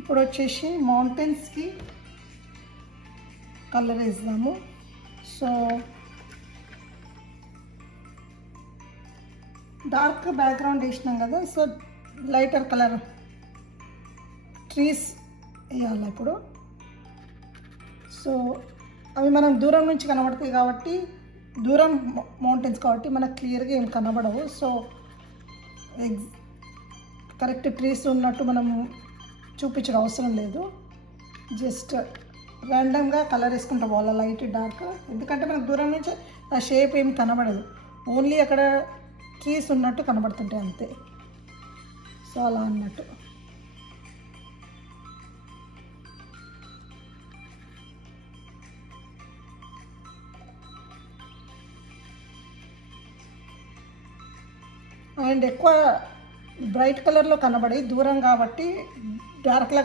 ఇప్పుడు వచ్చేసి మౌంటైన్స్కి కలర్ వేద్దాము. సో డార్క్ బ్యాక్గ్రౌండ్ వేసినాం కదా, సో లైటర్ కలర్ ట్రీస్ వేయాలి ఇప్పుడు. సో అవి మనం దూరం నుంచి కనబడతాయి కాబట్టి, దూరం మౌంటైన్స్ కాబట్టి మనకు క్లియర్గా ఏం కనబడవు. సో కరెక్ట్ ట్రీస్ ఉన్నట్టు మనం చూపించడం అవసరం లేదు. జస్ట్ ర్యాండమ్గా కలర్ వేసుకుంటా పోవాలి, లైట్ డార్క్. ఎందుకంటే మనకు దూరం నుంచి ఆ షేప్ ఏం కనబడదు, ఓన్లీ అక్కడ ట్రీస్ ఉన్నట్టు కనబడుతుంటాయి అంతే. సో అలా అన్నట్టు. అండ్ ఎక్కువ బ్రైట్ కలర్లో కనబడి దూరం కాబట్టి డార్క్లా